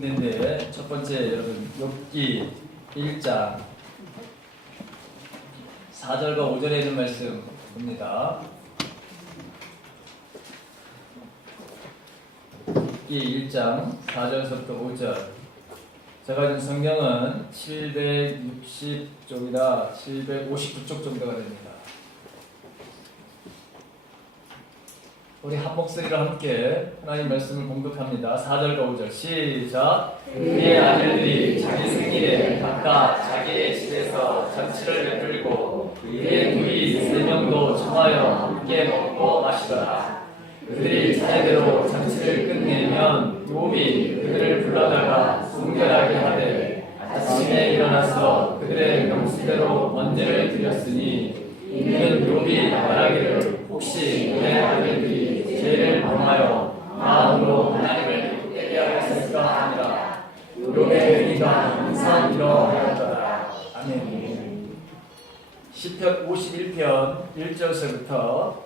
인데 첫 번째 여러분 욥기 1장 4절과 5절에 있는 말씀 봅니다. 욥기 1장 4절부터 5절. 제가 있는 성경은 760쪽이나 759쪽 정도가 됩니다. 우리 한 목소리로 함께 하나님 말씀을 공독합니다. 4절과 5절 시작. 그의 아들들이 자기 생일에 각각 자기의 집에서 잔치를 베풀고 그의 누이 3명도 청하여 함께 먹고 마시더라. 그들이 차례대로 잔치를 끝내면 욥이 그들을 불러다가 순결하게 하되 아침에 일어나서 그들의 명수대로 번제를 드렸으니 이는 욥이 말하기를 혹시 그의 아들들이 죄를 범하여 마음으로 하나님을 기쁘게 하였을까 하니라. 욥의 의가 항상 이러하였더라. 아멘. 시편 51편 1절서부터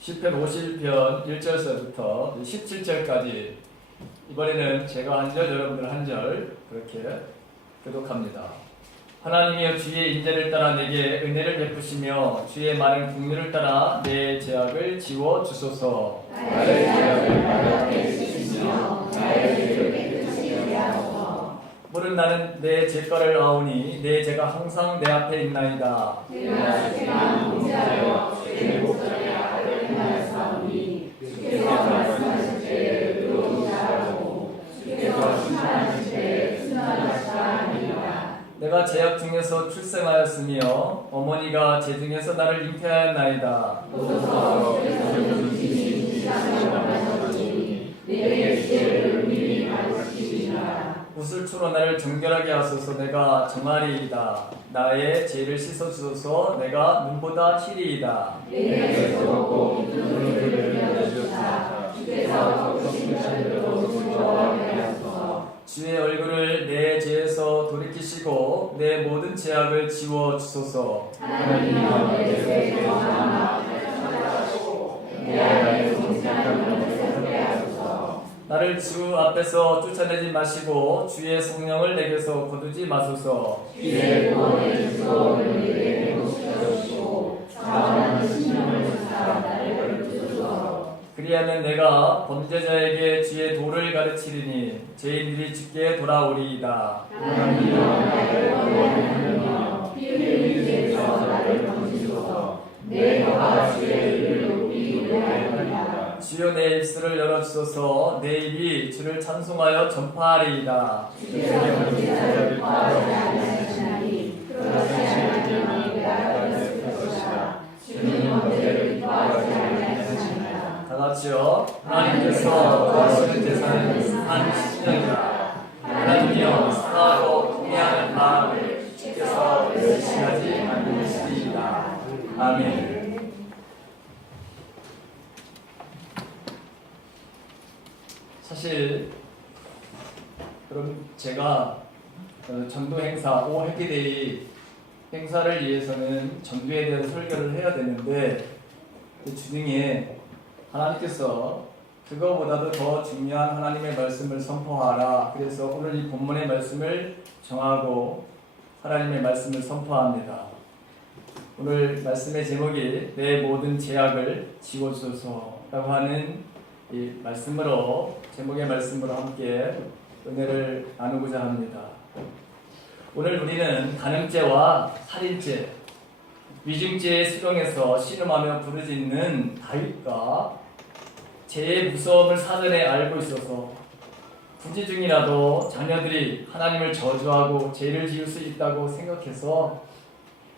시편 51편 1절서부터 17절까지 이번에는 제가 한 절, 여러분들 한 절 그렇게 교독합니다. 하나님이여 주의 인자를 따라 내게 은혜를 베푸시며 주의 많은 긍휼을 따라 내 죄악을 지워 주소서. 나의 죄악을 가볍게 씻으시며 나의 죄를 깨끗이 하소서. 물은 나는 내 죄가를 아오니 내 죄가 항상 내 앞에 있나이다. 내가 죄만 범죄하여 주의 목전에 악을 행하였사오니 주께서 말씀하실 때에 의로우시다 하고 주께서 심판하실 때에 순전하시다 하니라. 내가 죄악 중에서 출생하였으며 어머니가 죄 중에서 나를 잉태하였나이다. 오소서 주께서 주시니 시간을 원하셨으니 내게 죄를 미리 가르치시니라. 구슬초로 나를 정결하게 하소서. 내가 정하리이다. 나의 죄를 씻어주소서. 내가 눈보다 희리이다. 내게 적었고 눈을 들려주시사 주께서 적으신 자들로 부끄러워하게 하소서. 주의 얼굴을 내 죄에서 돌이키시고 내 모든 죄악을 지워주소서. 하나님이여 내 죄에 정하나 찾아가시고 내 안에 정직한 영을 새롭게 하소서. 나를 주 앞에서 쫓아내지 마시고 주의 성령을 내게서 거두지 마소서. 주의 구원의 주소를 내게 회복시켜주시고 자원하는 신령을 주사 나를 거두소서. 그리하면 내가 범죄자에게 주의 도를 가르치리니 죄인들이 주께 돌아오리이다. 하나님이여 나를 구원하시며 피 흘린 죄에서 나를 건지소서. 내 혀가 주의 일을 높이 노래하리이다. 주여 내 입술을 열어주소서. 내 입이 주를 찬송하여 전파하리이다. 주께서 범죄자를 구하지 아니하시나니 그렇지 않으면 내가 되었을 것이다. 주는 범죄를 구하지 아니하시나이다. 다 같이요. 하나님께서 구하시는 제사는 한 시간이라. 하나님이여 사하고 통회하는 마음을 주께서 의시하지 않으시리이다. 아멘. 사실 그럼 제가 전도 행사 해피데이 행사를 위해서는 전도에 대한 설교를 해야 되는데 그 주중에 하나님께서 그거보다도 더 중요한 하나님의 말씀을 선포하라. 그래서 오늘 이 본문의 말씀을 정하고 하나님의 말씀을 선포합니다. 오늘 말씀의 제목이 내 모든 죄악을 지워주소서라고 하는 이 말씀으로 제목의 말씀으로 함께 은혜를 나누고자 합니다. 오늘 우리는 간음죄와 살인죄, 위증죄의 수렁에서 신음하며 부르짖는 다윗과 죄의 무서움을 사전에 알고 있어서 부지 중이라도 자녀들이 하나님을 저주하고 죄를 지을 수 있다고 생각해서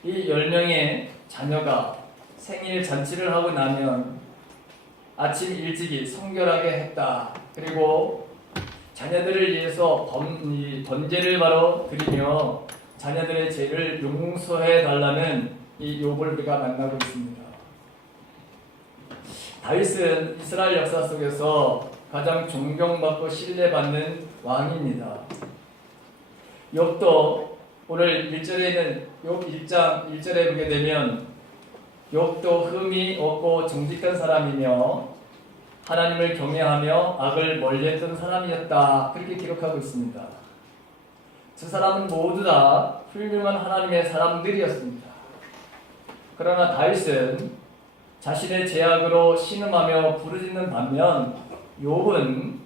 이 10명의 자녀가 생일 잔치를 하고 나면 아침 일찍이 성결하게 했다. 그리고 자녀들을 위해서 번제를 바로 드리며 자녀들의 죄를 용서해 달라는 이 욥을 우리가 만나고 있습니다. 다윗은 이스라엘 역사 속에서 가장 존경받고 신뢰받는 왕입니다. 욥도 오늘 1절에는 욥 1장 1절에 보게 되면 욥도 흠이 없고 정직한 사람이며 하나님을 경외하며 악을 멀리했던 사람이었다. 그렇게 기록하고 있습니다. 두 사람은 모두 다 훌륭한 하나님의 사람들이었습니다. 그러나 다윗은 자신의 죄악으로 신음하며 부르짖는 반면 욥은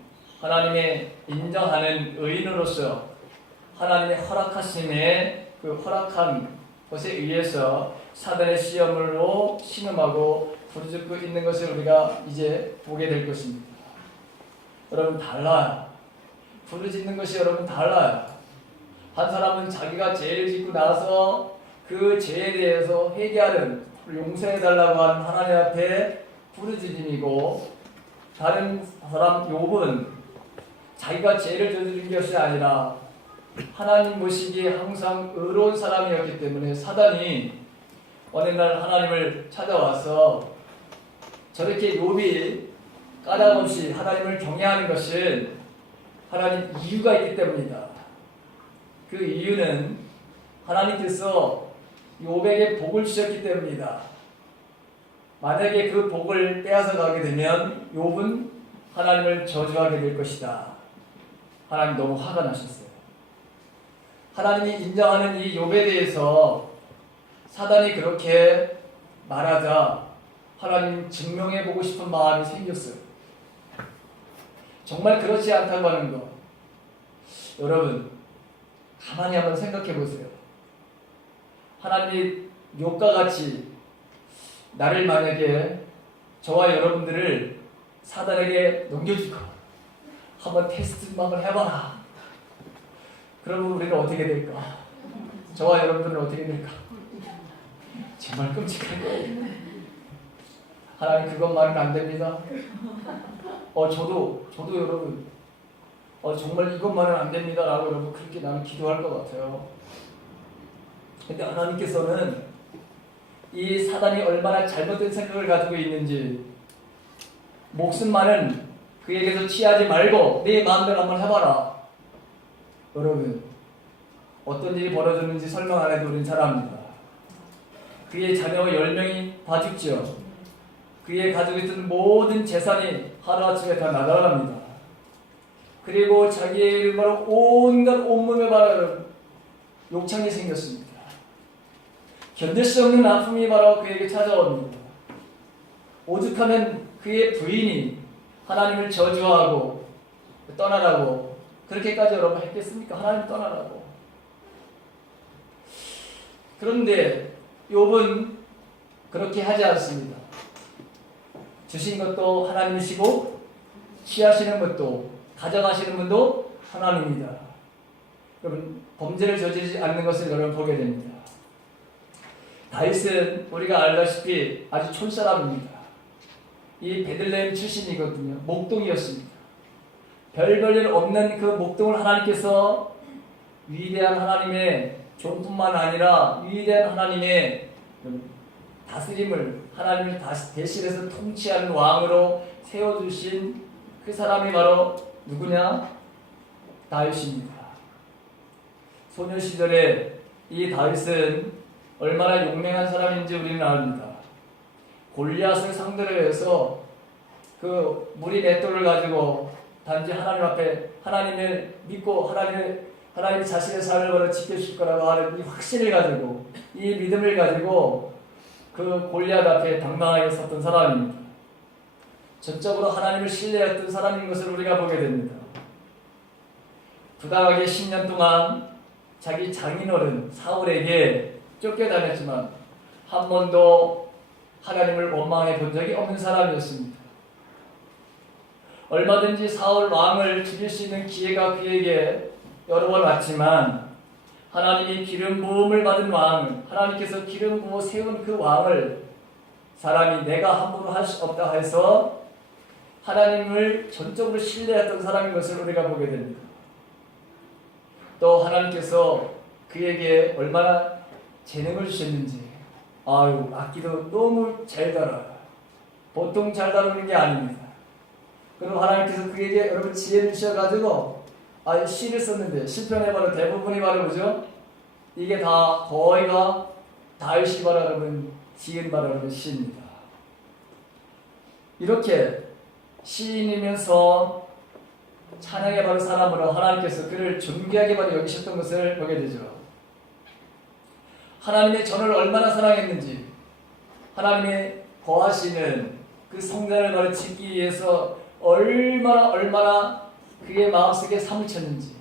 하나님의 인정하는 의인으로서 하나님의 허락하심에 그 허락한 것에 의해서 사단의 시험으로 신음하고 부르짖고 있는 것을 우리가 이제 보게 될 것입니다. 여러분 달라요. 부르짖는 것이 여러분 달라요. 한 사람은 자기가 죄를 짓고 나서 그 죄에 대해서 회개하는, 용서해달라고 하는 하나님 앞에 부르짖음이고, 다른 사람 욥은 자기가 죄를 저지른 것이 아니라 하나님 보시기에 항상 의로운 사람이었기 때문에 사단이 어느 날 하나님을 찾아와서 저렇게 욥이 까닭없이 하나님을 경외하는 것은 하나님 이유가 있기 때문이다. 그 이유는 하나님께서 욥에게 복을 주셨기 때문이다. 만약에 그 복을 빼앗아 가게 되면 욥은 하나님을 저주하게 될 것이다. 하나님 너무 화가 나셨어요. 하나님이 인정하는 이 욥에 대해서 사단이 그렇게 말하자 하나님 증명해 보고 싶은 마음이 생겼어요. 정말 그렇지 않다고 하는 것. 여러분 가만히 한번 생각해 보세요. 하나님이 욥과 같이 나를 만약에 저와 여러분들을 사단에게 넘겨주고 한번 테스트 한번 해봐라. 그러면 우리는 어떻게 될까? 저와 여러분들은 어떻게 될까? 정말 끔찍할 거예요. 하나님 그것만은 안 됩니다. 저도 여러분 정말 이것만은 안 됩니다 라고 여러분 그렇게 나는 기도할 것 같아요. 근데 하나님께서는 이 사단이 얼마나 잘못된 생각을 가지고 있는지, 목숨만은 그에게서 취하지 말고 내 마음대로 한번 해봐라. 여러분 어떤 일이 벌어졌는지 설명 안 해도 우리는 잘 압니다. 그의 자녀 10명이 다 죽죠. 그의 가지고 있던 모든 재산이 하루아침에 다 나가갑니다. 그리고 자기의 바로 온갖 온몸에 바로 욕창이 생겼습니다. 견딜 수 없는 아픔이 바로 그에게 찾아옵니다. 오죽하면 그의 부인이 하나님을 저주하고 떠나라고 그렇게까지 여러분 했겠습니까? 하나님 떠나라고. 그런데 욥은 그렇게 하지 않습니다. 주신 것도 하나님이시고 취하시는 것도 가져가시는 분도 하나님입니다. 여러분 범죄를 저지르지 않는 것을 여러분 보게 됩니다. 다윗은 우리가 알다시피 아주 촌사람입니다. 이 베들레헴 출신이거든요. 목동이었습니다. 별볼일 없는 그 목동을 하나님께서 위대한 하나님의 종뿐만 아니라 위대한 하나님의 다스림을, 하나님을 대신해서 통치하는 왕으로 세워주신 그 사람이 바로 누구냐? 다윗입니다. 소년 시절에 이 다윗은 얼마나 용맹한 사람인지 우리는 압니다. 골리앗을 상대로 해서 그 무리 맷돌을 가지고 단지 하나님 앞에 하나님을 믿고 하나님이 자신의 삶을 지켜주실 거라고 하는 이 확신을 가지고, 이 믿음을 가지고 그 골리앗 앞에 당당하게 섰던 사람입니다. 전적으로 하나님을 신뢰했던 사람인 것을 우리가 보게 됩니다. 부당하게 10년 동안 자기 장인어른 사울에게 쫓겨다녔지만 한 번도 하나님을 원망해 본 적이 없는 사람이었습니다. 얼마든지 사울 왕을 죽일 수 있는 기회가 그에게 여러 번 왔지만 하나님이 기름 부음을 받은 왕, 하나님께서 기름 부어 세운 그 왕을 사람이 내가 함부로 할 수 없다 해서 하나님을 전적으로 신뢰했던 사람인 것을 우리가 보게 됩니다. 또 하나님께서 그에게 얼마나 재능을 주셨는지, 악기도 너무 잘 다뤄요. 보통 잘 다루는 게 아닙니다. 그리고 하나님께서 그에게 여러분 지혜를 주셔가지고 시를 썼는데 시편의 바로 대부분이 바로 뭐죠? 이게 다 거의가 다윗이 바라는 지은 바라는 시입니다. 이렇게 시인이면서 찬양에 바른 사람으로 하나님께서 그를 존귀하게 바로 여기셨던 것을 보게 되죠. 하나님의 전을 얼마나 사랑했는지, 하나님의 거하시는 그 성전을 바로 짓기 위해서 얼마나 그의 마음속에 사물 쳤는지,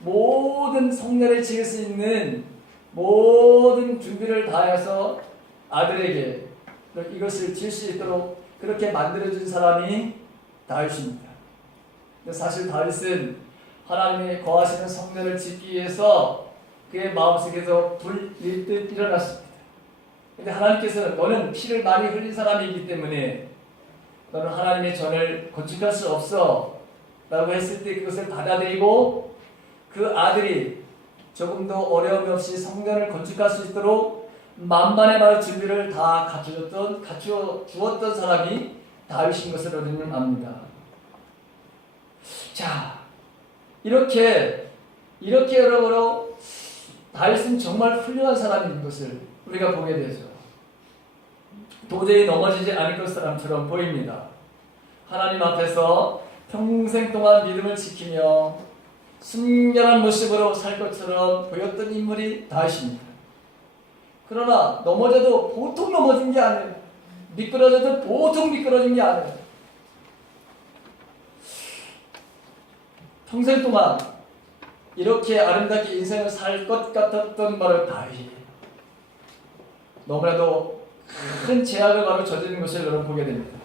모든 성전을 지을 수 있는 모든 준비를 다해서 아들에게 이것을 지을 수 있도록 그렇게 만들어준 사람이 다윗입니다. 근데 사실 다윗은 하나님의 거하시는 성전을 짓기 위해서 그의 마음속에서 불일 듯 일어났습니다. 근데 하나님께서는 너는 피를 많이 흘린 사람이기 때문에 너는 하나님의 전을 건축할 수 없어 라고 했을 때 그것을 받아들이고 그 아들이 조금도 어려움이 없이 성전을 건축할 수 있도록 만반의 말 준비를 다 갖추어 주었던 사람이 다윗인 것을 우리는 압니다. 자, 이렇게 여러모로 다윗은 정말 훌륭한 사람인 것을 우리가 보게 되죠. 도저히 넘어지지 않을 것 사람처럼 보입니다. 하나님 앞에서 평생 동안 믿음을 지키며 순결한 모습으로 살 것처럼 보였던 인물이 다윗입니다. 그러나 넘어져도 보통 넘어진 게 아니에요. 미끄러져도 보통 미끄러진 게 아니에요. 평생 동안 이렇게 아름답게 인생을 살 것 같았던 바로 다윗이 너무나도 큰 제약을 바로 저지른 것을 여러분 보게 됩니다.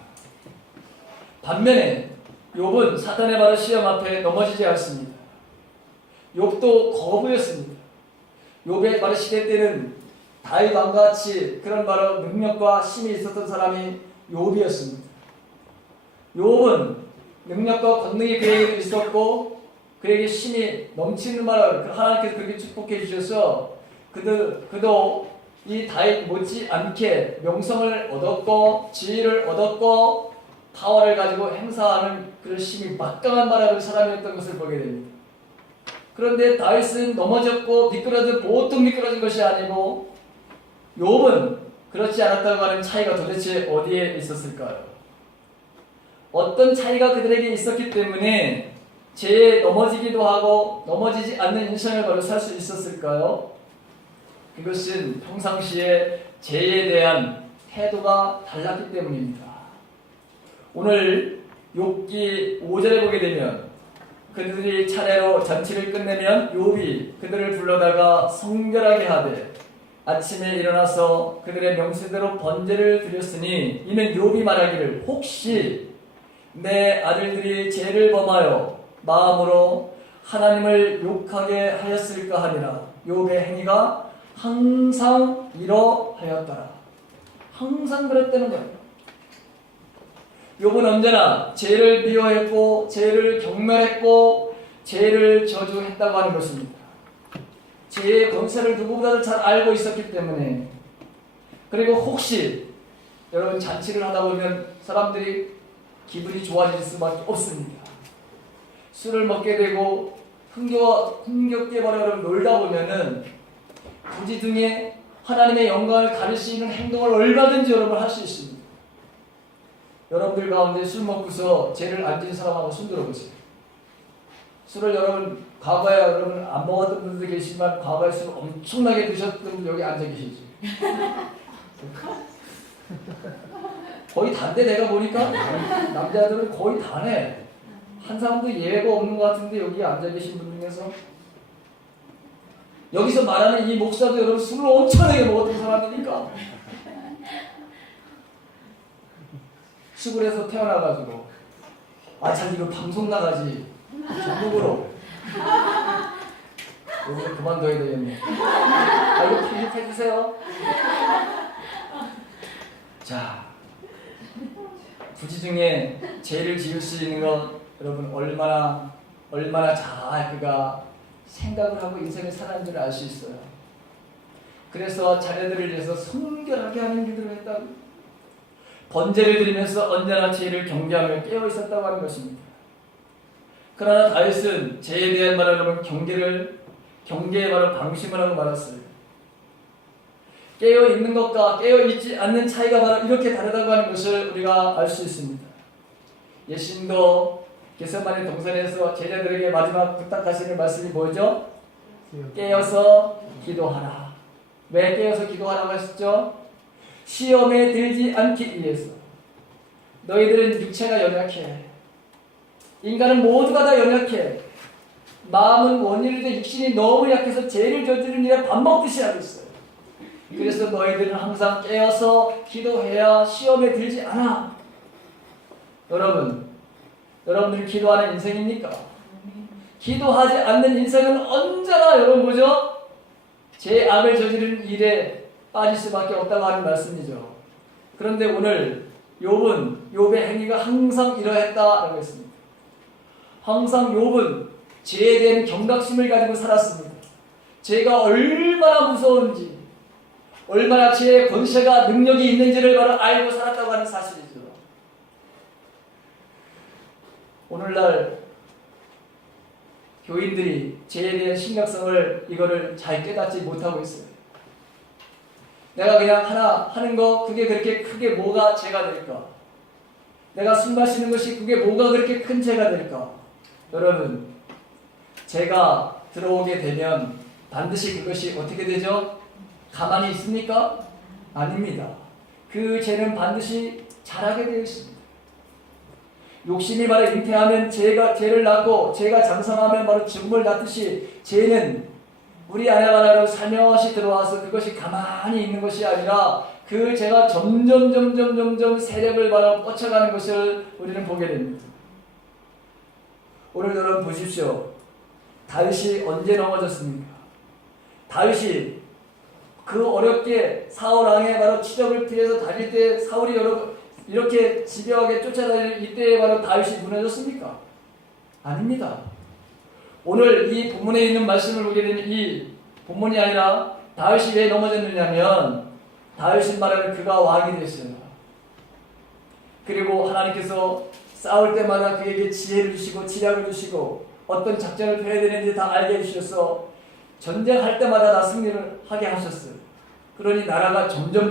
반면에 욥은 사탄의 바로 시험 앞에 넘어지지 않습니다. 욥도 거부였습니다. 욥의 바로 시대 때는 다윗 왕과 같이 그런 바로 능력과 힘이 있었던 사람이 욥이었습니다. 욥은 능력과 권능이 그에게 있었고 그에게 힘이 넘치는 바를 하나님께서 그렇게 축복해 주셔서 그도 이 다윗 못지않게 명성을 얻었고 지위를 얻었고 파워를 가지고 행사하는 그런 힘이 막강한 바라는 사람이었던 것을 보게 됩니다. 그런데 다윗은 넘어졌고 보통 미끄러진 것이 아니고 욥은 그렇지 않았다고 하는 차이가 도대체 어디에 있었을까요? 어떤 차이가 그들에게 있었기 때문에 죄에 넘어지기도 하고 넘어지지 않는 인생을 바로 살 수 있었을까요? 그것은 평상시에 죄에 대한 태도가 달랐기 때문입니다. 오늘 욥기 5절에 보게 되면 그들이 차례로 잔치를 끝내면 욥이 그들을 불러다가 성결하게 하되 아침에 일어나서 그들의 명세대로 번제를 드렸으니 이는 욥이 말하기를 혹시 내 아들들이 죄를 범하여 마음으로 하나님을 욕하게 하였을까 하니라. 욥의 행위가 항상 이러하였더라. 항상 그랬다는 거예요. 욥은 언제나 죄를 미워했고 죄를 경멸했고 죄를 저주했다고 하는 것입니다. 죄의 권세를 누구보다도 잘 알고 있었기 때문에. 그리고 혹시 여러분 잔치를 하다 보면 사람들이 기분이 좋아질 수밖에 없습니다. 술을 먹게 되고 흥겹게 바로 놀다 보면은 부지중에 하나님의 영광을 가릴 수 있는 행동을 얼마든지 여러분 할 수 있습니다. 여러분들 가운데 술 먹고서 죄를 안 지은 사람하고 손 들어보세요. 술을 여러분 과거에 여러분 안 먹었던 분들 계시지만 과거에 술 엄청나게 드셨던 분 여기 앉아 계시죠. 거의 다인데 내가 보니까 남자들은 거의 다네. 한 사람도 예외가 없는 것 같은데 여기 앉아 계신 분 중에서 여기서 말하는 이 목사도 여러분 술을 엄청나게 먹었던 사람이니까 시골에서 태어나가지고 참 이거 방송 나가지 전국으로 여기서 그만둬야 되겠네. 이거 편집해주세요. 자, 부지중에 죄를 지을 수 있는 것 여러분 얼마나 잘 그가 생각을 하고 인생을 살아가는 줄 알 수 있어요. 그래서 자녀들을 위해서 성결하게 하는 일들을 했다고. 번제를 드리면서 언제나 죄를 경계하며 깨어 있었다고 하는 것입니다. 그러나 다윗은 죄에 대한 말을 하면 경계에 바로 방심을 하고 말았어요. 깨어 있는 것과 깨어 있지 않는 차이가 바로 이렇게 다르다고 하는 것을 우리가 알 수 있습니다. 예수님도 겟세마네 동산에서 제자들에게 마지막 부탁하시는 말씀이 뭐죠? 깨어서 기도하라. 왜 깨어서 기도하라고 하셨죠? 시험에 들지 않기 위해서. 너희들은 육체가 연약해. 인간은 모두가 다 연약해. 마음은 원인인데 육신이 너무 약해서 죄를 저지르는 일에 밥 먹듯이 하고 있어요. 그래서 너희들은 항상 깨어서 기도해야 시험에 들지 않아. 여러분들이 기도하는 인생입니까? 기도하지 않는 인생은 언제나 여러분 뭐죠? 죄악을 저지르는 일에 빠질 수밖에 없다고 하는 말씀이죠. 그런데 오늘 욥의 행위가 항상 이러했다라고 했습니다. 항상 욥은 죄에 대한 경각심을 가지고 살았습니다. 죄가 얼마나 무서운지, 얼마나 죄의 권세가 능력이 있는지를 바로 알고 살았다고 하는 사실이죠. 오늘날 교인들이 죄에 대한 심각성을 이거를 잘 깨닫지 못하고 있어요. 내가 그냥 하나 하는 거 그게 그렇게 크게 뭐가 죄가 될까? 내가 술 마시는 것이 그게 뭐가 그렇게 큰 죄가 될까? 여러분, 죄가 들어오게 되면 반드시 그것이 어떻게 되죠? 가만히 있습니까? 아닙니다. 그 죄는 반드시 자라게 되어 있습니다. 욕심이 바로 잉태하면 죄를 낳고 죄가 장성하면 바로 죽음을 낳듯이 죄는 우리 안에 바로 살며시 들어와서 그것이 가만히 있는 것이 아니라 그 죄가 점점 세력을 바로 뻗쳐가는 것을 우리는 보게 됩니다. 오늘 여러분 보십시오. 다윗이 언제 넘어졌습니까? 다윗이 그 어렵게 사울 왕의 바로 추적을 피해서 다닐 때 사울이 이렇게 집요하게 쫓아다니는 이때에 바로 다윗이 무너졌습니까? 아닙니다. 오늘 이 본문에 있는 말씀을 보게 되면 이 본문이 아니라 다윗이 왜 넘어졌느냐면 다윗은 말하는 그가 왕이 됐어요. 그리고 하나님께서 싸울 때마다 그에게 지혜를 주시고 지략을 주시고 어떤 작전을 펴야 되는지 다 알게 해주셔서 전쟁할 때마다 다 승리를 하게 하셨어요. 그러니 나라가 점점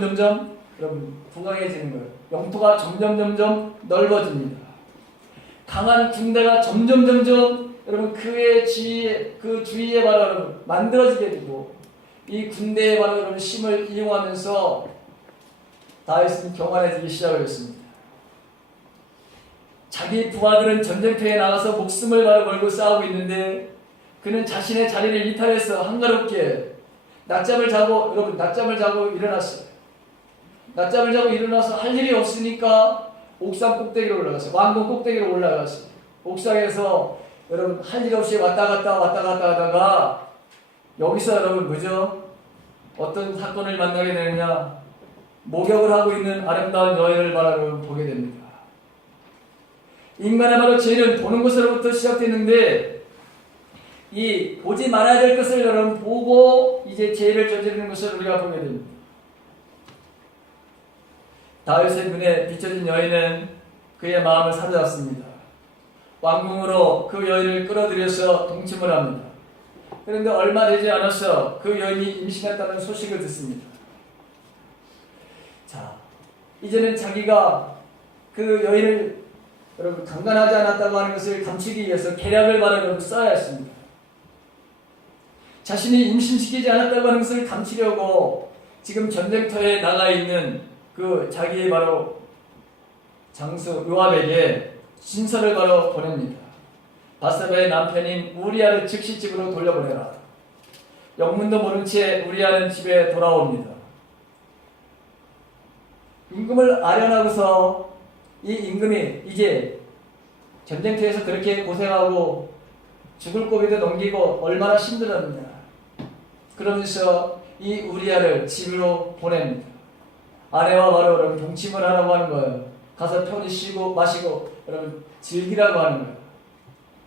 여러분 부강해지는 거예요. 영토가 점점 넓어집니다. 강한 군대가 점점 여러분 그의 그 주위에 바로 여러분 만들어지게 되고 이 군대에 바로 여러분 힘을 이용하면서 다윗은 경안해지기 시작을 했습니다. 자기 부하들은 전쟁터에 나가서 목숨을 바로 걸고 싸우고 있는데 그는 자신의 자리를 이탈해서 한가롭게 낮잠을 자고 일어났어요. 낮잠을 자고 일어나서 할 일이 없으니까 옥상 꼭대기로 올라갔어요. 왕궁 꼭대기로 올라갔어요. 옥상에서 여러분 할 일 없이 왔다 갔다 하다가 여기서 여러분 뭐죠? 어떤 사건을 만나게 되느냐? 목욕을 하고 있는 아름다운 여인을 바로 보게 됩니다. 인간의 바로 죄는 보는 것으로부터 시작되는데 이 보지 말아야 될 것을 여러분 보고 이제 죄를 저지르는 것을 우리가 보게 됩니다. 다윗의 눈에 비춰진 여인은 그의 마음을 사로잡습니다. 왕궁으로 그 여인을 끌어들여서 동침을 합니다. 그런데 얼마 되지 않아서 그 여인이 임신했다는 소식을 듣습니다. 자, 이제는 자기가 그 여인을 여러분 강간하지 않았다고 하는 것을 감추기 위해서 계략을 바로 써야 했습니다. 자신이 임신시키지 않았다고 하는 것을 감추려고 지금 전쟁터에 나가 있는 그 자기의 바로 장수 요압에게 신설을 바로 보냅니다. 바세바의 남편인 우리아를 즉시 집으로 돌려보내라. 영문도 모른 채 우리아는 집에 돌아옵니다. 임금을 아련하고서 이 임금이 이제 전쟁터에서 그렇게 고생하고 죽을 고비도 넘기고 얼마나 힘들었느냐. 그러면서 이 우리아를 집으로 보냅니다. 아내와 바로 여러분 동침을 하라고 하는 거예요. 가서 편히 쉬고 마시고 여러분 즐기라고 하는 거예요.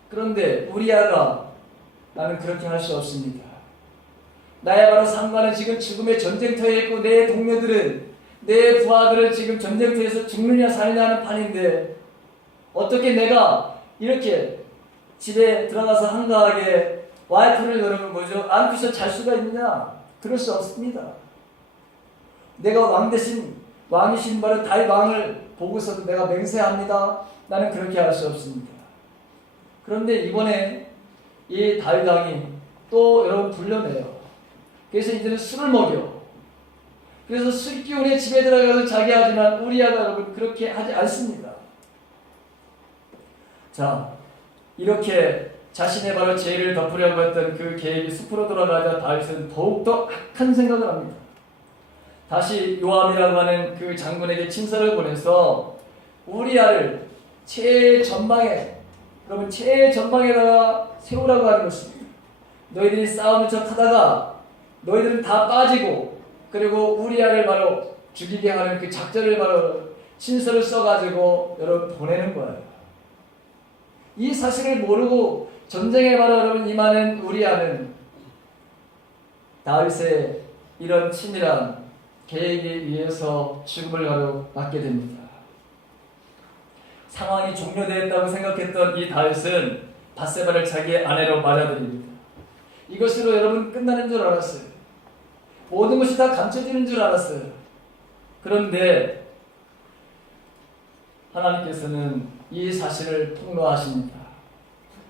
그런데 우리아가 나는 그렇게 할 수 없습니다. 나의 바로 상관은 지금 죽음의 전쟁터에 있고 내 동료들은 내 부하들은 지금 전쟁터에서 죽느냐 사느냐 하는 판인데 어떻게 내가 이렇게 집에 들어가서 한가하게 와이프를 여러분 뭐죠? 안고서 잘 수가 있느냐? 그럴 수 없습니다. 내가 왕 대신 왕이신 바로 다윗 왕을 보고서도 내가 맹세합니다. 나는 그렇게 할 수 없습니다. 그런데 이번에 이 다윗 왕이 또 여러분 불려내요. 그래서 이제는 술을 먹여. 그래서 술 기운에 집에 들어가서 자기 하지만 우리아가 여러분 그렇게 하지 않습니다. 자, 이렇게 자신의 바로 죄를 덮으려고 했던 그 계획이 숲으로 돌아가자 다윗은 더욱더 악한 생각을 합니다. 다시 요압이라고 하는 그 장군에게 친서를 보내서 우리아를 최전방에, 여러분 최전방에다가 세우라고 하는 것입니다. 너희들이 싸우는 척 하다가 너희들은 다 빠지고, 그리고 우리아를 바로 죽이게 하는 그 작전을 바로 친서를 써가지고 여러분 보내는 거예요. 이 사실을 모르고 전쟁에 바로 여러분 임하는 우리아는 다윗의 이런 치밀한 계획에 의해서 죽음을 바로 맞게 됩니다. 상황이 종료되었다고 생각했던 이 다윗은 밧세바를 자기의 아내로 맞아들입니다. 이것으로 여러분 끝나는 줄 알았어요. 모든 것이 다 감춰지는 줄 알았어요. 그런데 하나님께서는 이 사실을 폭로하십니다.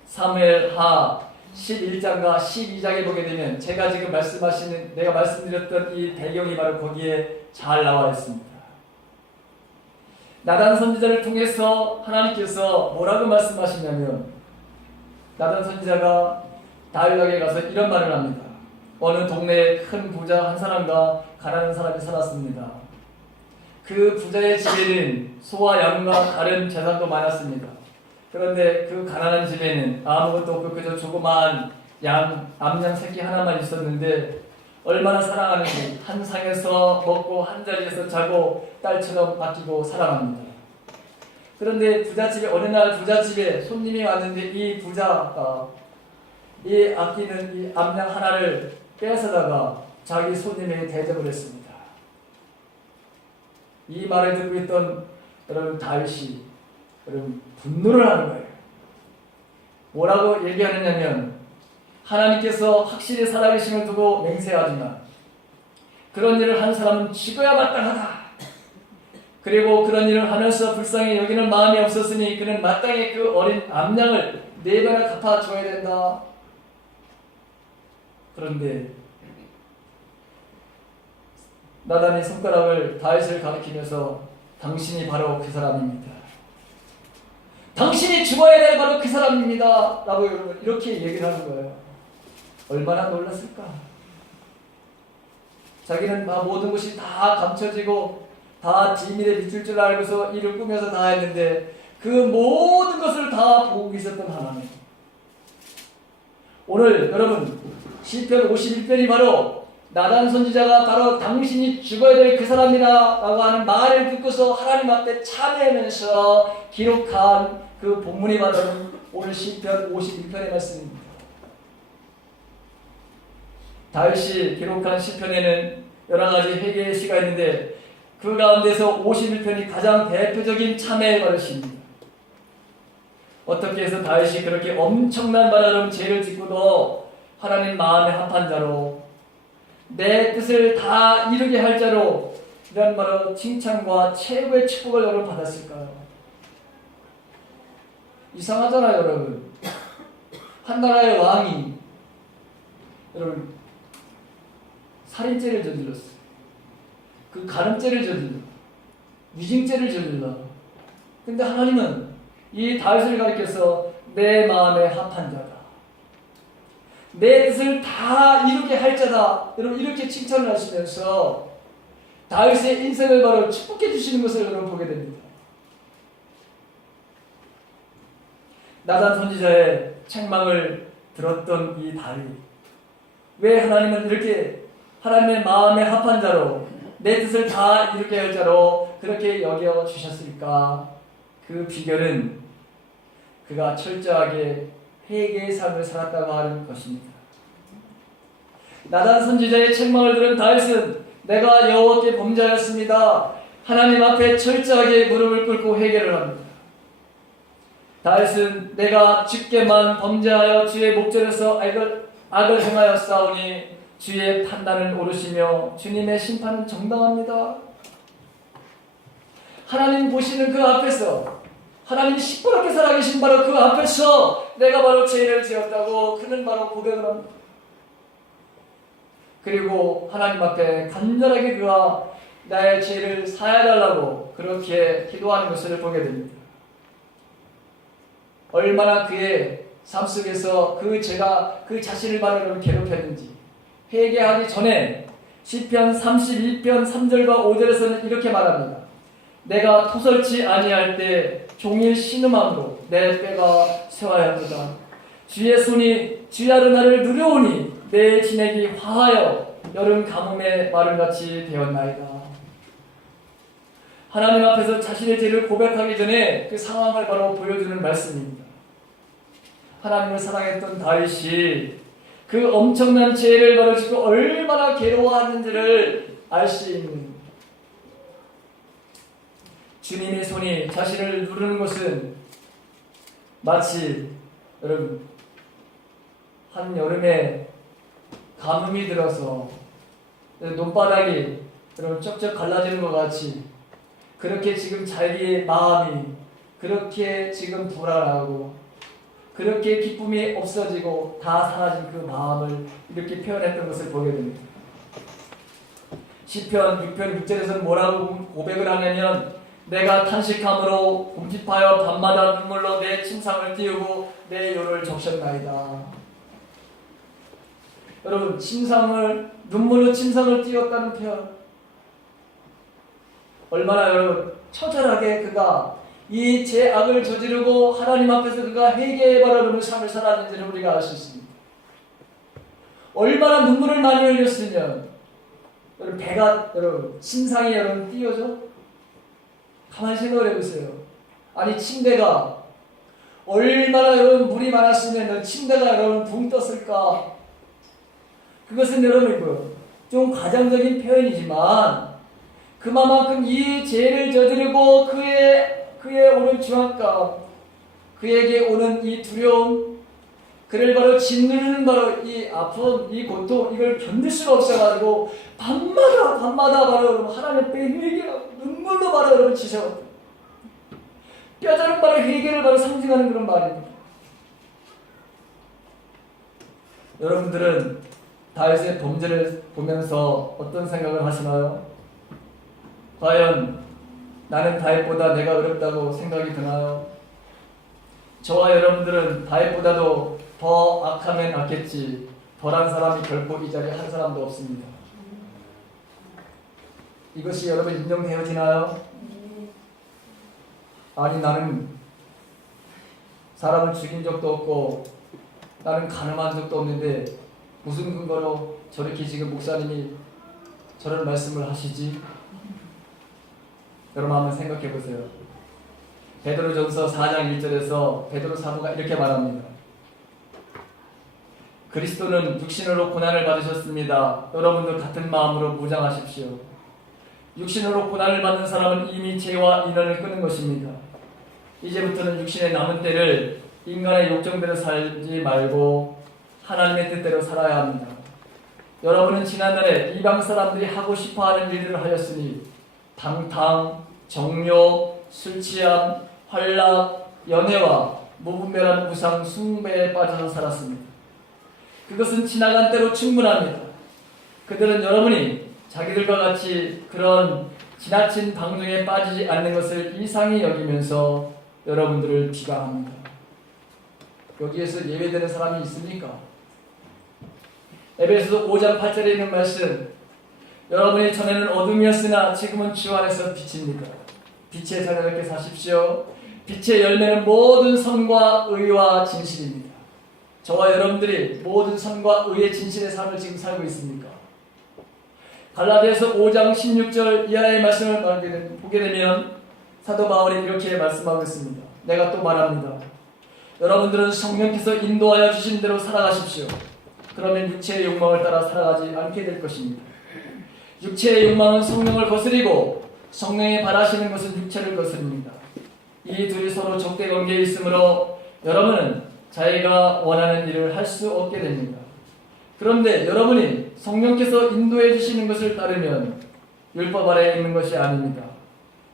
사무엘하 11장과 12장에 보게 되면 제가 지금 내가 말씀드렸던 이 배경이 바로 거기에 잘 나와 있습니다. 나단 선지자를 통해서 하나님께서 뭐라고 말씀하시냐면, 나단 선지자가 다윗에게 가서 이런 말을 합니다. 어느 동네에 큰 부자 한 사람과 가난한 사람이 살았습니다. 그 부자의 집에는 소와 양과 다른 재산도 많았습니다. 그런데 그 가난한 집에는 아무것도 없고 그저 조그마한 암양 새끼 하나만 있었는데 얼마나 사랑하는지 한 상에서 먹고 한 자리에서 자고 딸처럼 아끼고 사랑합니다. 그런데 부잣집에 어느 날 부잣집에 손님이 왔는데 이 부자가 이 아끼는 이 암양 하나를 빼앗아다가 자기 손님에게 대접을 했습니다. 이 말을 듣고 있던 여러분 다윗이 여러분 분노를 하는 거예요. 뭐라고 얘기하느냐면, 하나님께서 확실히 살아계심을 두고 맹세하지만 그런 일을 한 사람은 죽어야 마땅하다. 그리고 그런 일을 하면서 불쌍히 여기는 마음이 없었으니 그는 마땅히 그 어린 암양을 4배나 갚아줘야 된다. 그런데 나단이 손가락을 다윗을 가리키면서 당신이 바로 그 사람입니다. 당신이 죽어야 될 바로 그 사람입니다. 라고 여러분 이렇게 얘기를 하는 거예요. 얼마나 놀랐을까? 자기는 모든 것이 다 감춰지고 다 비밀에 비출 줄 알고서 일을 꾸며서 다 했는데 그 모든 것을 다 보고 계셨던 하나님. 오늘 여러분 시편 51편이 바로 나단 선지자가 바로 당신이 죽어야 될 그 사람이다 라고 하는 말을 듣고서 하나님 앞에 참회하면서 기록한 그 본문이 바로 오늘 시편 51편의 말씀입니다. 다윗이 기록한 시편에는 여러 가지 회개의 시가 있는데 그 가운데서 51편이 가장 대표적인 참회의 버릇입니다. 어떻게 해서 다윗이 그렇게 엄청난 바라는 죄를 짓고도 하나님 마음에 합한 자로 내 뜻을 다 이루게 할 자로 이런 바로 칭찬과 최고의 축복을 여러분 받았을까요? 이상하잖아요, 여러분. 한 나라의 왕이 여러분 살인죄를 저질렀어요. 그 간음죄를 저질러, 위증죄를 저질러. 근데 하나님은 이 다윗을 가리켜서 내 마음에 합한 자다, 내 뜻을 다 이루게 할 자다. 여러분 이렇게 칭찬을 하시면서 다윗의 인생을 바로 축복해 주시는 것을 여러분 보게 됩니다. 나단 선지자의 책망을 들었던 이 다윗, 왜 하나님은 이렇게 하나님의 마음에 합한 자로 내 뜻을 다 이루게 할 자로 그렇게 여겨 주셨을까? 그 비결은 그가 철저하게 회개의 삶을 살았다고 하는 것입니다. 나단 선지자의 책망을 들은 다윗은 내가 여호와께 범죄하였습니다. 하나님 앞에 철저하게 무릎을 꿇고 회개를 합니다. 다윗은 내가 주께만 범죄하여 주의 목전에서 이걸 악을 행하여 싸우니 주의 판단은 옳으시며 주님의 심판은 정당합니다. 하나님 보시는 그 앞에서, 하나님이 시퍼렇게 살아계신 바로 그 앞에서 내가 바로 죄를 지었다고 그는 바로 고백을 합니다. 그리고 하나님 앞에 간절하게 그가 나의 죄를 사해달라고 그렇게 기도하는 것을 보게 됩니다. 얼마나 그의 삶 속에서 그 죄가 그 자신을 바로 괴롭혔는지 회개하기 전에 시편 32편 3절과 5절에서는 이렇게 말합니다. 내가 토설치 아니할 때 종일 신음함으로 내 뼈가 쇠하였도다. 주의 손이 주야로 나를 누려오니 내 진액이 화하여 여름 가뭄의 마름같이 되었나이다. 하나님 앞에서 자신의 죄를 고백하기 전에 그 상황을 바로 보여주는 말씀입니다. 하나님을 사랑했던 다윗이 그 엄청난 죄를 바로 짓고 얼마나 괴로워하는지를 알 수 있는, 주님의 손이 자신을 누르는 것은 마치 여러분 한여름에 가뭄이 들어서 논바닥이 여러분 쩍쩍 갈라지는 것 같이 그렇게 지금 자기의 마음이 그렇게 지금 불안하고 그렇게 기쁨이 없어지고 다 사라진 그 마음을 이렇게 표현했던 것을 보게 됩니다. 시편 6편 6절에서는 뭐라고 고백을 하냐면 내가 탄식함으로 곰집하여 밤마다 눈물로 내 침상을 띄우고 내 요를 적셨나이다. 여러분 눈물로 침상을 띄웠다는 표현 얼마나 여러분 처절하게 그가 이 죄악을 저지르고 하나님 앞에서 그가 회개해 바라는 삶을 살았는지를 우리가 알 수 있습니다. 얼마나 눈물을 많이 흘렸으면 여러분 배가 여러분 침상이 여러분 띄어져? 가만히 생각을 해보세요. 아니 침대가 얼마나 여러분 물이 많았으면 침대가 여러분 붕 떴을까? 그것은 여러분 좀 과장적인 표현이지만 그만큼 이 죄를 저지르고 그의 오는 중압감, 그에게 오는 이 두려움, 그를 바로 짓누르는 바로 이 아픔, 이 고통, 이걸 견딜 수가 없어가지고 밤마다 바로 하나님 앞에 회개하고 눈물로 바로 여러분 지셔 뼈저린 바로 회개를 바로 상징하는 그런 말입니다. 여러분들은 다윗의 범죄를 보면서 어떤 생각을 하시나요? 과연 나는 다윗보다 내가 어렵다고 생각이 드나요? 저와 여러분들은 다윗보다도 더 악하면 악했지 덜한 사람이 결코 이 자리에 한 사람도 없습니다. 이것이 여러분 인정되어지나요? 아니 나는 사람을 죽인 적도 없고 나는 가늠한 적도 없는데 무슨 근거로 저렇게 지금 목사님이 저런 말씀을 하시지? 여러분 한번 생각해 보세요. 베드로전서 4장 1절에서 베드로 사도가 이렇게 말합니다. 그리스도는 육신으로 고난을 받으셨습니다. 여러분도 같은 마음으로 무장하십시오. 육신으로 고난을 받는 사람은 이미 죄와 인연을 끊은 것입니다. 이제부터는 육신의 남은 때를 인간의 욕정대로 살지 말고 하나님의 뜻대로 살아야 합니다. 여러분은 지난날에 이방 사람들이 하고 싶어하는 일들을 하였으니 방탕, 정욕, 술취함, 환락, 연애와 무분별한 우상 숭배에 빠져서 살았습니다. 그것은 지나간 때로 충분합니다. 그들은 여러분이 자기들과 같이 그런 지나친 방종에 빠지지 않는 것을 이상히 여기면서 여러분들을 비방합니다. 여기에서 예외되는 사람이 있습니까? 에베소서 5장 8절에 있는 말씀, 여러분이 전에는 어둠이었으나 지금은 주 안에서 빛입니다. 빛의 자녀답게 사십시오. 빛의 열매는 모든 선과 의와 진실입니다. 저와 여러분들이 모든 선과 의의 진실의 삶을 지금 살고 있습니까? 갈라디아서 5장 16절 이하의 말씀을 보게 되면 사도 바울이 이렇게 말씀하고 있습니다. 내가 또 말합니다. 여러분들은 성령께서 인도하여 주신 대로 살아가십시오. 그러면 육체의 욕망을 따라 살아가지 않게 될 것입니다. 육체의 욕망은 성령을 거스리고 성령이 바라시는 것은 육체를 거스릅니다. 이 둘이 서로 적대 관계에 있으므로 여러분은 자기가 원하는 일을 할 수 없게 됩니다. 그런데 여러분이 성령께서 인도해 주시는 것을 따르면 율법 아래에 있는 것이 아닙니다.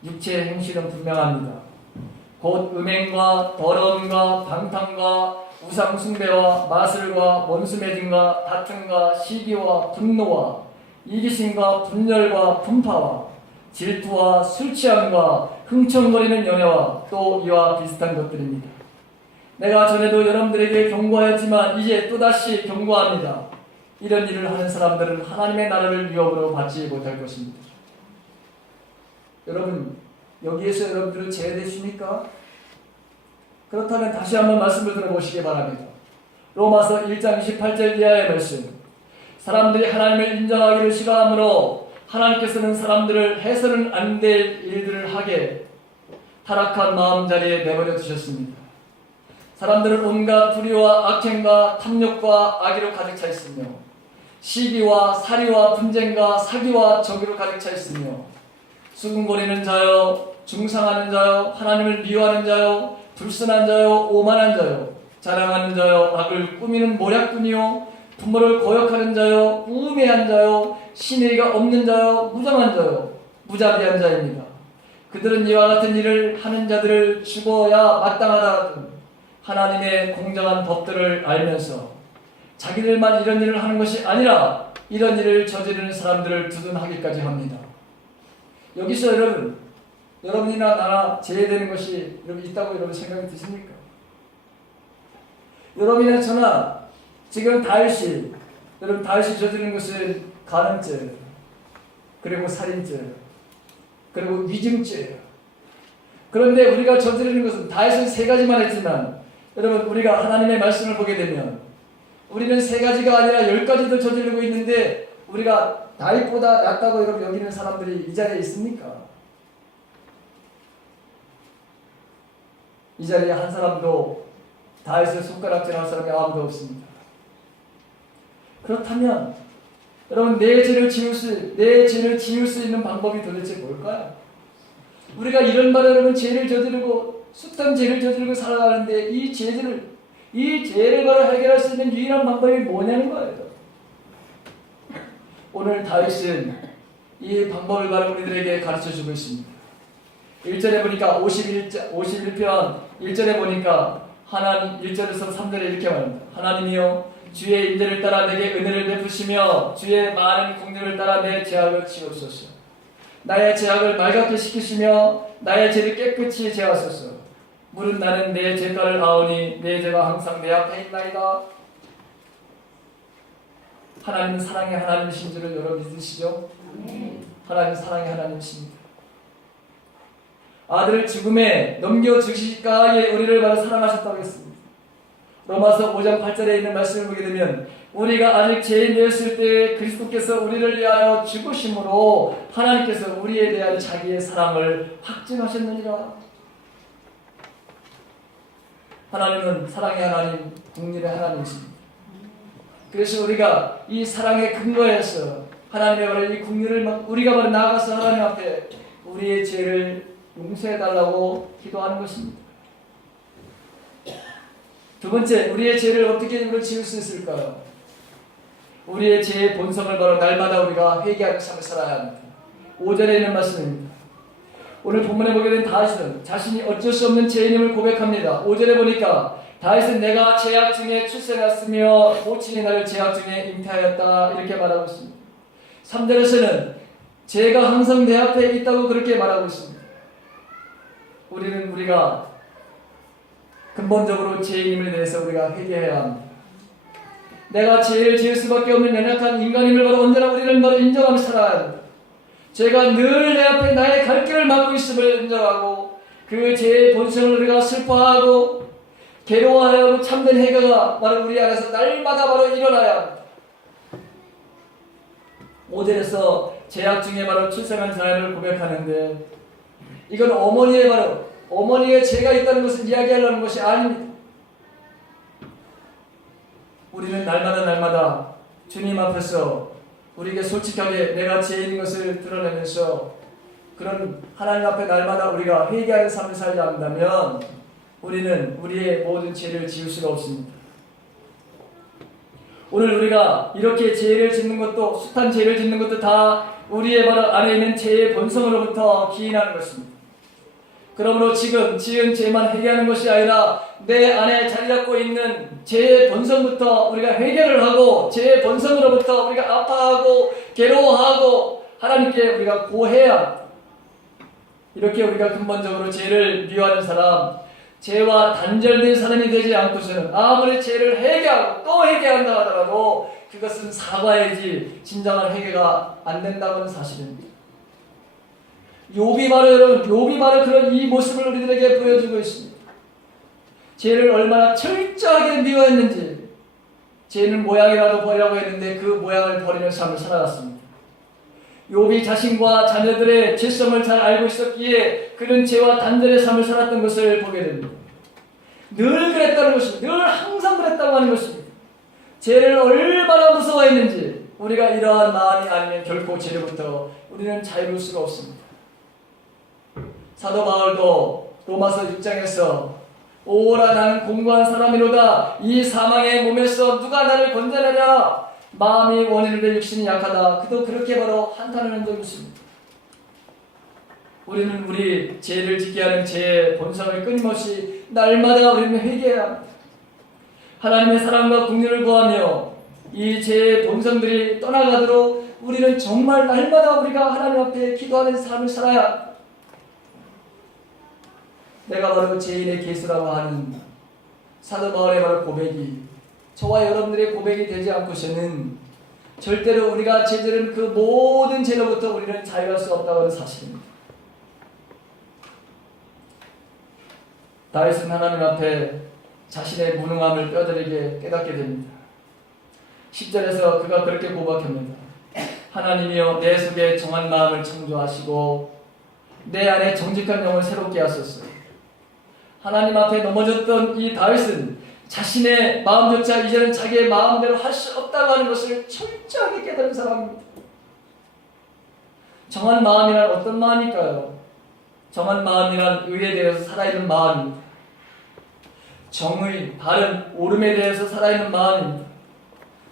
육체의 행실은 분명합니다. 곧 음행과 더러움과 방탕과 우상 숭배와 마술과 원수 맺음과 다툼과 시기와 분노와 이기심과 분열과 분파와 질투와 술 취함과 흥청거리는 연애와 또 이와 비슷한 것들입니다. 내가 전에도 여러분들에게 경고하였지만 이제 또다시 경고합니다. 이런 일을 하는 사람들은 하나님의 나라를 유업으로 받지 못할 것입니다. 여러분, 여기에서 여러분들은 제외되십니까? 그렇다면 다시 한번 말씀을 들어보시기 바랍니다. 로마서 1장 28절 이하의 말씀. 사람들이 하나님을 인정하기를 싫어하므로 하나님께서는 사람들을 해서는 안 될 일들을 하게 타락한 마음자리에 내버려 두셨습니다. 사람들은 온갖 불의와 악행과 탐욕과 악의로 가득 차 있으며 시기와 살이와 분쟁과 사기와 적의로 가득 차 있으며 수군거리는 자요, 중상하는 자요, 하나님을 미워하는 자요, 불순한 자요, 오만한 자요, 자랑하는 자요, 악을 꾸미는 모략꾼이요, 부모를 거역하는 자요, 우매한 자요, 신의가 없는 자요, 무장한 자요, 무자비한 자입니다. 그들은 이와 같은 일을 하는 자들을 죽어야 마땅하다 하나님의 공정한 법들을 알면서 자기들만 이런 일을 하는 것이 아니라 이런 일을 저지르는 사람들을 두둔하기까지 합니다. 여기서 여러분이나 나나 제외되는 것이 있다고 여러분 생각이 드십니까? 여러분이나 저나 지금 다윗이 저지르는 것은 간음죄, 그리고 살인죄, 그리고 위증죄예요. 그런데 우리가 저지르는 것은 다윗은 세 가지만 했지만 여러분, 우리가 하나님의 말씀을 보게 되면 우리는 세 가지가 아니라 10가지도 저지르고 있는데 우리가 다윗보다 낫다고 여러분 여기는 사람들이 이 자리에 있습니까? 이 자리에 한 사람도 다윗을 손가락질할 사람이 아무도 없습니다. 그렇다면 여러분, 내 죄를 지울 수 있는 방법이 도대체 뭘까요? 우리가 이런 말에 여러분 죄를 저지르고 숱한 죄를 저지르고 살아가는데 이 죄를 바로 해결할 수 있는 유일한 방법이 뭐냐는 거예요. 오늘 다윗은 이 방법을 바로 우리들에게 가르쳐주고 있습니다. 1절에 보니까 51편 1절에 보니까 하나님 1절에서 3절에 이렇게 말합니다. 하나님이여 주의 인재를 따라 내게 은혜를 베푸시며 주의 많은 긍휼을 따라 내 죄악을 지옵소서. 나의 죄악을 말갛게 시키시며 나의 죄를 깨끗이 제하소서. 물은 나는 내 죄가를 아오니 내 죄가 항상 내 앞에 있나이다. 하나님은 사랑의 하나님이신 줄을 여러분 믿으시죠? 하나님은 사랑의 하나님이십니다. 아들을 죽음에 넘겨주시기까지 우리를 바로 사랑하셨다고 했습니다. 로마서 5장 8절에 있는 말씀을 보게 되면 우리가 아직 죄인되었을 때 그리스도께서 우리를 위하여 죽으심으로 하나님께서 우리에 대한 자기의 사랑을 확증하셨느니라. 하나님은 사랑의 하나님, 긍휼의 하나님이십니다. 그래서 우리가 이 사랑의 근거에서 하나님의 바로 이 긍휼을 우리가 바로 나아가서 하나님 앞에 우리의 죄를 용서해달라고 기도하는 것입니다. 두 번째, 우리의 죄를 어떻게 지울 수 있을까요? 우리의 죄의 본성을 바로 날마다 우리가 회개하는 삶을 살아야 합니다. 5절에 있는 말씀입니다. 오늘 본문에 보게 된 다윗은 자신이 어쩔 수 없는 죄인임을 고백합니다. 5절에 보니까 다윗은 내가 죄악 중에 출생했으며 모친이 나를 죄악 중에 잉태하였다 이렇게 말하고 있습니다. 3절에서는 죄가 항상 내 앞에 있다고 그렇게 말하고 있습니다. 우리가 근본적으로 죄인임에 대해서 우리가 회개해야 합니다. 내가 죄를 지을 수밖에 없는 연약한 인간임을 바로 언제나 우리는 바로 인정하며 살아야 합니다. 죄가 늘 내 앞에 나의 갈 길을 막고 있음을 인정하고 그 죄의 본성을 우리가 슬퍼하고 괴로워하고 참된 회개가 바로 우리 안에서 날마다 바로 일어나야 합니다. 5절에서 죄악 중에 바로 출생한 자연을 고백하는데 이건 어머니의 죄가 있다는 것을 이야기하려는 것이 아닙니다. 우리는 날마다 주님 앞에서 우리에게 솔직하게 내가 죄인인 것을 드러내면서 그런 하나님 앞에 날마다 우리가 회개하는 삶을 살려 한다면 우리는 우리의 모든 죄를 지울 수가 없습니다. 오늘 우리가 이렇게 죄를 짓는 것도, 숱한 죄를 짓는 것도 다 우리의 바로 안에 있는 죄의 본성으로부터 기인하는 것입니다. 그러므로 지금 지은 죄만 회개하는 것이 아니라 내 안에 자리 잡고 있는 죄의 본성부터 우리가 회개를 하고, 죄의 본성으로부터 우리가 아파하고 괴로워하고 하나님께 우리가 고해야, 이렇게 우리가 근본적으로 죄를 미워하는 사람, 죄와 단절된 사람이 되지 않고서는 아무리 죄를 회개하고 또 회개한다 하더라도 그것은 사과이지 진정한 회개가 안 된다는 사실입니다. 욥이 바로 그런 이 모습을 우리들에게 보여주고 있습니다. 죄를 얼마나 철저하게 미워했는지, 죄는 모양이라도 버리라고 했는데 그 모양을 버리는 삶을 살아갔습니다. 욥이 자신과 자녀들의 죄성을 잘 알고 있었기에 그는 죄와 단절의 삶을 살았던 것을 보게 됩니다. 늘 그랬다는 것입니다. 늘 항상 그랬다고 하는 것입니다. 죄를 얼마나 무서워했는지, 우리가 이러한 마음이 아니면 결코 죄로부터 우리는 자유로울 수가 없습니다. 사도 바울도 로마서 6장에서 오라 나는 공고한 사람이로다, 이 사망의 몸에서 누가 나를 건져내랴, 마음이 원하는데 육신이 약하다, 그도 그렇게 바로 한탄하는 적이 있습니다. 우리는 우리 죄를 짓게 하는 죄의 본성을 끊임없이 날마다 우리는 회개해야 합니다. 하나님의 사랑과 긍휼을 구하며 이 죄의 본성들이 떠나가도록 우리는 정말 날마다 우리가 하나님 앞에 기도하는 삶을 살아야 합니다. 내가 바로 죄인의 개수라고 하는 사도 바울의 바로 고백이 저와 여러분들의 고백이 되지 않고서는 절대로 우리가 죄지은 그 모든 죄로부터 우리는 자유할 수 없다고 하는 사실입니다. 다윗은 하나님 앞에 자신의 무능함을 뼈저리게 깨닫게 됩니다. 10절에서 그가 그렇게 고백합니다. 하나님이여 내 속에 정한 마음을 창조하시고 내 안에 정직한 영을 새롭게 하소서. 하나님 앞에 넘어졌던 이 다윗은 자신의 마음조차 이제는 자기의 마음대로 할 수 없다고 하는 것을 철저하게 깨달은 사람입니다. 정한 마음이란 어떤 마음일까요? 정한 마음이란 의에 대해서 살아있는 마음입니다. 정의, 바른, 옳음에 대해서 살아있는 마음입니다.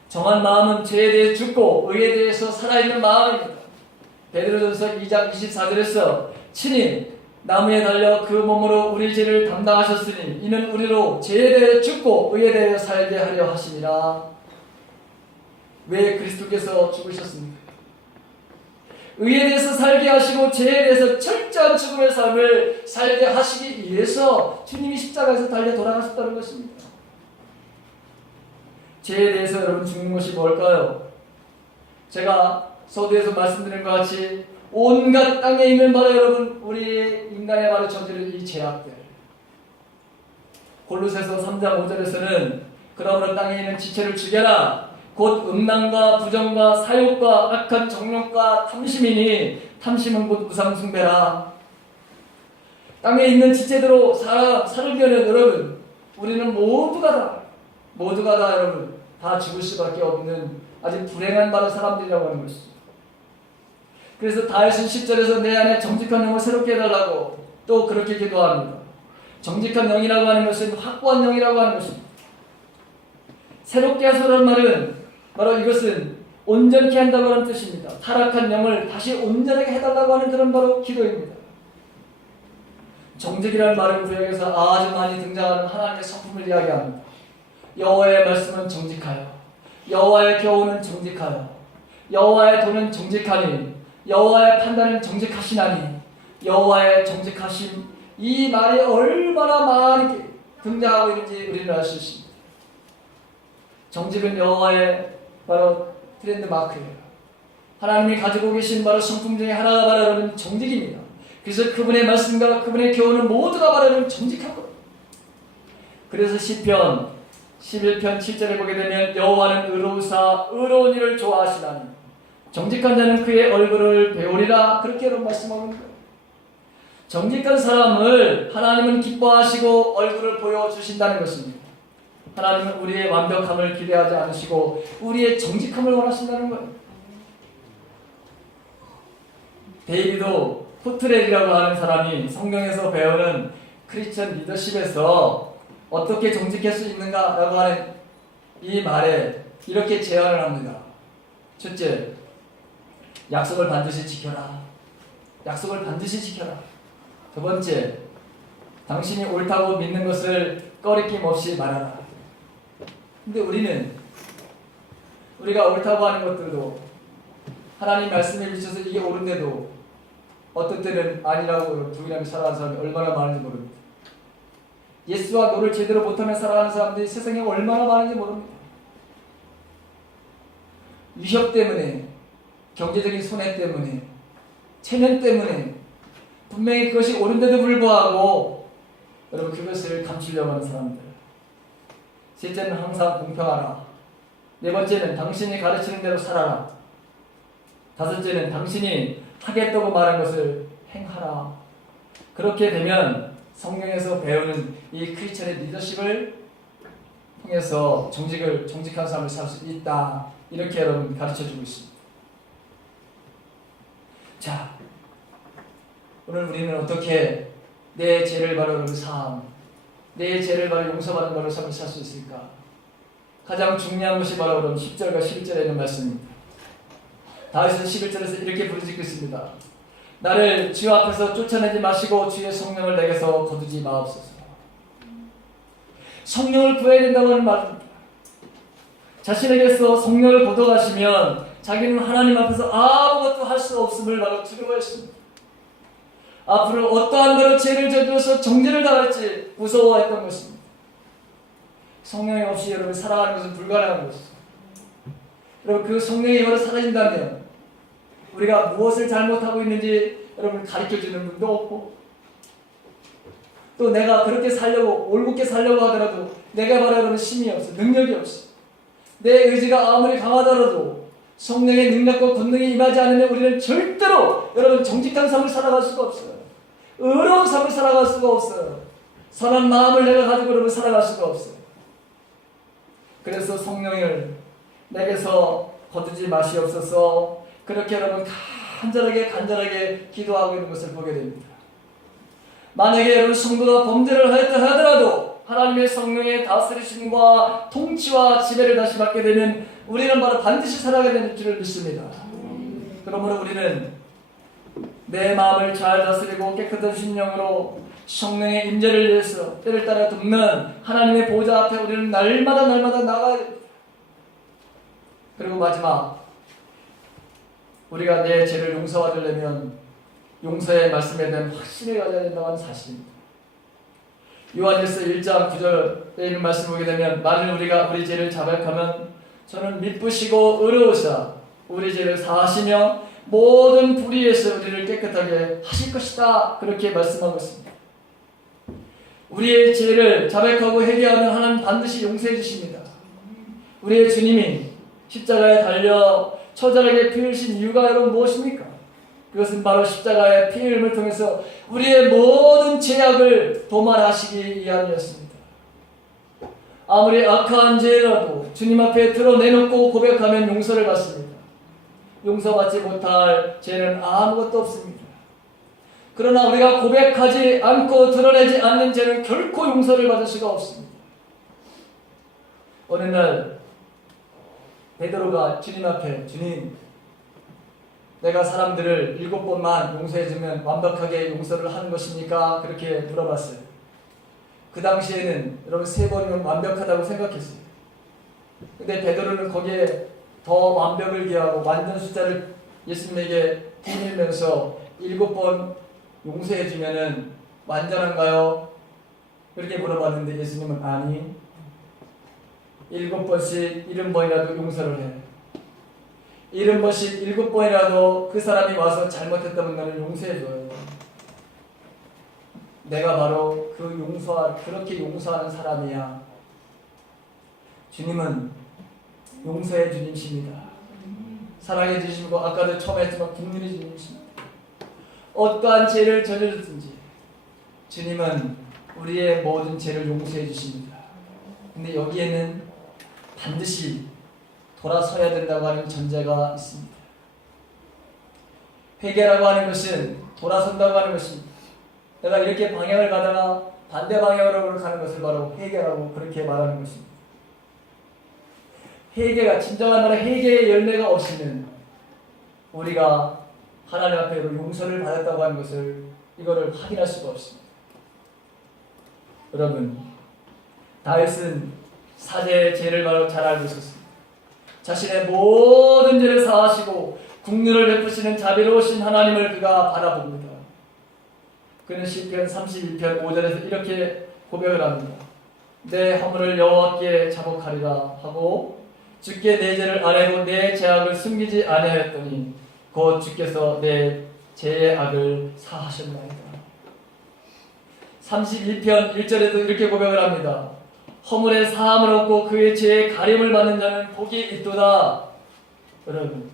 정한 마음은 죄에 대해 죽고 의에 대해서 살아있는 마음입니다. 베드로전서 2장 24절에서 친히 나무에 달려 그 몸으로 우리 죄를 담당하셨으니 이는 우리로 죄에 대해 죽고 의에 대해 살게 하려 하심이라. 왜 그리스도께서 죽으셨습니까? 의에 대해서 살게 하시고 죄에 대해서 철저한 죽음의 삶을 살게 하시기 위해서 주님이 십자가에서 달려 돌아가셨다는 것입니다. 죄에 대해서 여러분 죽는 것이 뭘까요? 제가 서두에서 말씀드린 것 같이 온갖 땅에 있는 바로 여러분 우리 인간의 바로 저지른 이 죄악들, 골로새서 3장 5절에서는 그러므로 땅에 있는 지체를 죽여라 곧 음란과 부정과 사욕과 악한 정욕과 탐심이니 탐심은 곧 우상숭배라. 땅에 있는 지체대로 살으려는 여러분 우리는 모두가 다 여러분 다 죽을 수밖에 없는 아주 불행한 바로 사람들이라고 하는 것입니다. 그래서 다윗은 10절에서 내 안에 정직한 영을 새롭게 해달라고 또 그렇게 기도합니다. 정직한 영이라고 하는 것은 확고한 영이라고 하는 것입니다. 새롭게 하소라는 말은 바로 이것은 온전케 한다고 하는 뜻입니다. 타락한 영을 다시 온전하게 해달라고 하는 그런 바로 기도입니다. 정직이라는 말은 구약에서 아주 많이 등장하는 하나님의 성품을 이야기합니다. 여호와의 말씀은 정직하여, 여호와의 교훈은 정직하여, 여호와의 도는 정직하니, 여호와의 판단은 정직하시나니, 여호와의 정직하심, 이 말이 얼마나 많이 등장하고 있는지 우리는 알 수 있습니다. 정직은 여호와의 바로 트렌드 마크예요. 하나님이 가지고 계신 바로 성품 중에 하나가 바로 여러분 정직입니다. 그래서 그분의 말씀과 그분의 교훈은 모두가 바로 여러분 정직한 것. 그래서 시편 11편 7절에 보게 되면 여호와는 의로우사 의로운 일을 좋아하시나니 정직한 자는 그의 얼굴을 배우리라, 그렇게 여러분 말씀하고 있는 거예요. 정직한 사람을 하나님은 기뻐하시고 얼굴을 보여주신다는 것입니다. 하나님은 우리의 완벽함을 기대하지 않으시고 우리의 정직함을 원하신다는 거예요. 데이비도 포트렐이라고 하는 사람이 성경에서 배우는 크리스천 리더십에서 어떻게 정직할 수 있는가라고 하는 이 말에 이렇게 제안을 합니다. 첫째, 약속을 반드시 지켜라. 약속을 반드시 지켜라. 두 번째, 당신이 옳다고 믿는 것을 꺼리낌 없이 말하라. 근데 우리가 옳다고 하는 것들도 하나님 말씀에 비춰서 이게 옳은데도 어떤 때는 아니라고 부인하며 살아가는 사람이 얼마나 많은지 모릅니다. 예수와 너를 제대로 못하며 살아가는 사람들이 세상에 얼마나 많은지 모릅니다. 위협 때문에, 경제적인 손해 때문에, 체면 때문에 분명히 그것이 옳은데도 불구하고 여러분 그것을 감추려고 하는 사람들. 셋째는 항상 공평하라. 네 번째는 당신이 가르치는 대로 살아라. 다섯째는 당신이 하겠다고 말한 것을 행하라. 그렇게 되면 성경에서 배우는 이 크리스천의 리더십을 통해서 정직한 삶을 살 수 있다. 이렇게 여러분 가르쳐주고 있습니다. 자, 오늘 우리는 어떻게 내 죄를 바로 사함, 내 죄를 바로 용서받는 바로 삶을 살 수 있을까? 가장 중요한 것이 바로 그럼 10절과 11절에 있는 말씀입니다. 다윗은 11절에서 이렇게 부르짖고 있습니다. 나를 주 앞에서 쫓아내지 마시고 주의 성령을 내게서 거두지 마옵소서. 성령을 구해야 된다고 하는 말입니다. 자신에게서 성령을 거둬가시면 자기는 하나님 앞에서 아무것도 할 수 없음을 바로 두려워했습니다. 앞으로 어떠한 대로 죄를 저질러서 정죄를 당할지 무서워했던 것입니다. 성령이 없이 여러분 살아가는 것은 불가능한 것입니다. 여러분 그 성령이 바로 사라진다면 우리가 무엇을 잘못하고 있는지 여러분 가르쳐주는 분도 없고, 또 내가 그렇게 살려고 올곧게 살려고 하더라도 내가 바로 여러분 힘이 없어, 능력이 없어. 내 의지가 아무리 강하더라도 성령의 능력과 권능이 임하지 않으면 우리는 절대로 여러분 정직한 삶을 살아갈 수가 없어요. 의로운 삶을 살아갈 수가 없어요. 선한 마음을 내가 가지고 여러분 살아갈 수가 없어요. 그래서 성령을 내게서 거두지 마시옵소서. 그렇게 여러분 간절하게 기도하고 있는 것을 보게 됩니다. 만약에 여러분 성도가 범죄를 하였다 하더라도 하나님의 성령의 다스리심과 통치와 지배를 다시 받게 되면 우리는 바로 반드시 살아가게 되는 줄을 믿습니다. 그러므로 우리는 내 마음을 잘 다스리고 깨끗한 심령으로 성령의 임재를 위해서 때를 따라 돕는 하나님의 보좌 앞에 우리는 날마다 나가야 됩니다. 그리고 마지막, 우리가 내 죄를 용서받으려면 용서의 말씀에 대한 확신을 가져야 된다고 하는 사실입니다. 요한일서 1장 9절에 있는 말씀을 보게 되면, 만일 우리가 우리 죄를 자백하면 저는 미쁘시고 의로우사 우리 죄를 사하시며 모든 불의에서 우리를 깨끗하게 하실 것이다. 그렇게 말씀하고 있습니다. 우리의 죄를 자백하고 회개하면 하나님 반드시 용서해 주십니다. 우리의 주님이 십자가에 달려 처절하게 피 흘리신 이유가 여러분 무엇입니까? 그것은 바로 십자가의 피 흘림을 통해서 우리의 모든 죄악을 도말하시기 위함이었습니다. 아무리 악한 죄라도 주님 앞에 드러내놓고 고백하면 용서를 받습니다. 용서받지 못할 죄는 아무것도 없습니다. 그러나 우리가 고백하지 않고 드러내지 않는 죄는 결코 용서를 받을 수가 없습니다. 어느 날 베드로가 주님 앞에, 주님, 내가 사람들을 7번만 용서해주면 완벽하게 용서를 하는 것입니까? 그렇게 물어봤어요. 그 당시에는 여러분 3번이면 완벽하다고 생각했어요. 근데 베드로는 거기에 더 완벽을 기하고 완전 숫자를 예수님에게 비밀면서 7번 용서해주면은 완전한가요? 그렇게 물어봤는데 예수님은 아니, 7번씩 70번이라도 용서를 해. 70번씩 7번이라도 그 사람이 와서 잘못했다면 나를 용서해줘요. 내가 바로 그렇게 용서하는 사람이야. 주님은 용서의 주님이십니다. 사랑해 주시고, 아까도 처음에 했지만 국률의 주님이십니다. 어떠한 죄를 저질렀든지 주님은 우리의 모든 죄를 용서해 주십니다. 근데 여기에는 반드시 돌아서야 된다고 하는 전제가 있습니다. 회개라고 하는 것은 돌아선다고 하는 것입니다. 내가 이렇게 방향을 가다가 반대 방향으로 가는 것을 바로 회개라고 그렇게 말하는 것입니다. 회개가 진정한 말은 회개의 열매가 없이는 우리가 하나님 앞에로 용서를 받았다고 하는 것을 이거를 확인할 수가 없습니다. 여러분, 다윗은 사제의 죄를 바로 잘 알고 있었습니다. 자신의 모든 죄를 사하시고 국률을 베푸시는 자비로우신 하나님을 그가 바라봅니다. 그는 시편 31편 5절에서 이렇게 고백을 합니다. 내 허물을 여호와께 자복하리라 하고 주께 내 죄를 아뢰고 내 죄악을 숨기지 아니하였더니 곧 주께서 내 죄의 악을 사하셨나이다. 31편 1절에도 이렇게 고백을 합니다. 허물의 사함을 얻고 그의 죄의 가림을 받는 자는 복이 있도다. 여러분,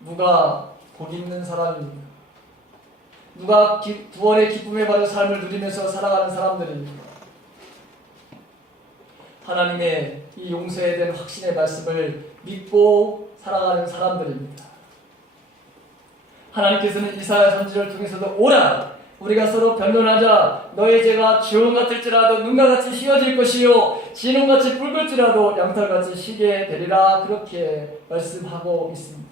누가 복 있는 사람입니까? 누가 구원의 기쁨에 받은 삶을 누리면서 살아가는 사람들입니까? 하나님의 이 용서에 대한 확신의 말씀을 믿고 살아가는 사람들입니다. 하나님께서는 이사야 선지자를 통해서도 오라! 우리가 서로 변론하자. 너의 죄가 주홍 같을지라도 눈과 같이 휘어질 것이요 진홍같이 붉을지라도 양털같이 희게 되리라. 그렇게 말씀하고 있습니다.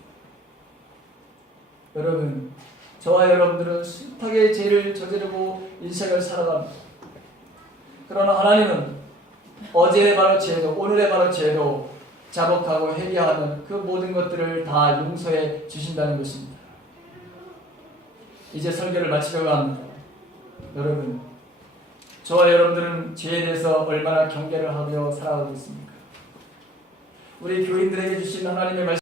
여러분, 저와 여러분들은 숱하게 죄를 저지르고 인생을 살아갑니다. 그러나 하나님은 어제의 바로 죄도 오늘의 바로 죄도 자복하고 회개하는 그 모든 것들을 다 용서해 주신다는 것입니다. 이제 설교를 마치려고 합니다. 여러분, 저와 여러분들은 죄에 대해서 얼마나 경계를 하며 살아가고 있습니까? 우리 교인들에게 주신 하나님의 말씀